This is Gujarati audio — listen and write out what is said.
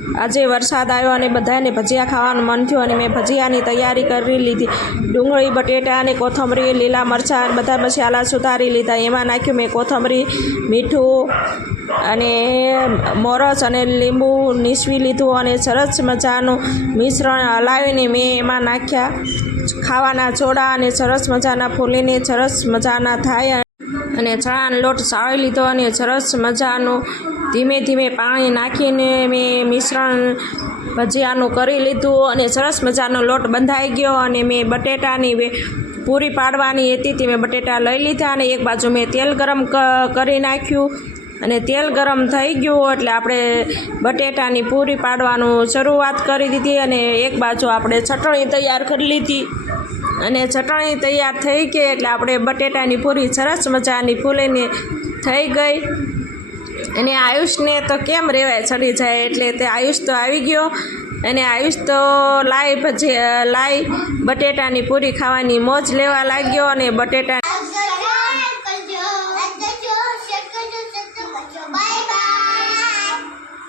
આજે વરસાદ આવ્યો અને બધાને ભજીયા ખાવાનું મન થયું અને મેં ભજીયાની તૈયારી કરી લીધી। ડુંગળી, બટેટા અને કોથમરી, લીલા મરચાં બધા મસાલા સુધારી લીધા। એમાં નાખ્યું મેં કોથમરી, મીઠું અને મોરસ અને લીંબુ નીસવી લીધું અને સરસ મજાનું મિશ્રણ હલાવીને મેં એમાં નાખ્યા ખાવાના સોડા અને સરસ મજાના ફૂલીને સરસ મજાના થાય અને ચણાનો લોટ ચાળી લીધો અને સરસ મજાનું ધીમે ધીમે પાણી નાખીને મેં મિશ્રણ ભજીયાનું કરી લીધું અને સરસ મજાનો લોટ બંધાઈ ગયો અને મેં બટેટાની પૂરી પાડવાની હતી તે મેં બટેટા લઈ લીધા અને એક બાજુ મેં તેલ ગરમ કરી નાખ્યું અને તેલ ગરમ થઈ ગયું એટલે આપણે બટેટાની પૂરી પાડવાનું શરૂઆત કરી દીધી અને એક બાજુ આપણે ચટણી તૈયાર કરી લીધી અને ચટણી તૈયાર થઈ ગઈ એટલે આપણે બટેટાની પૂરી સરસ મજાની ફૂલીને થઈ ગઈ અને આયુષને તો કેમ રેવાય ચડી જાય એટલે તે આયુષ તો આવી ગયો અને આયુષ તો લાઈ બટેટાની પૂરી ખાવાની મોજ લેવા લાગ્યો અને બટેટા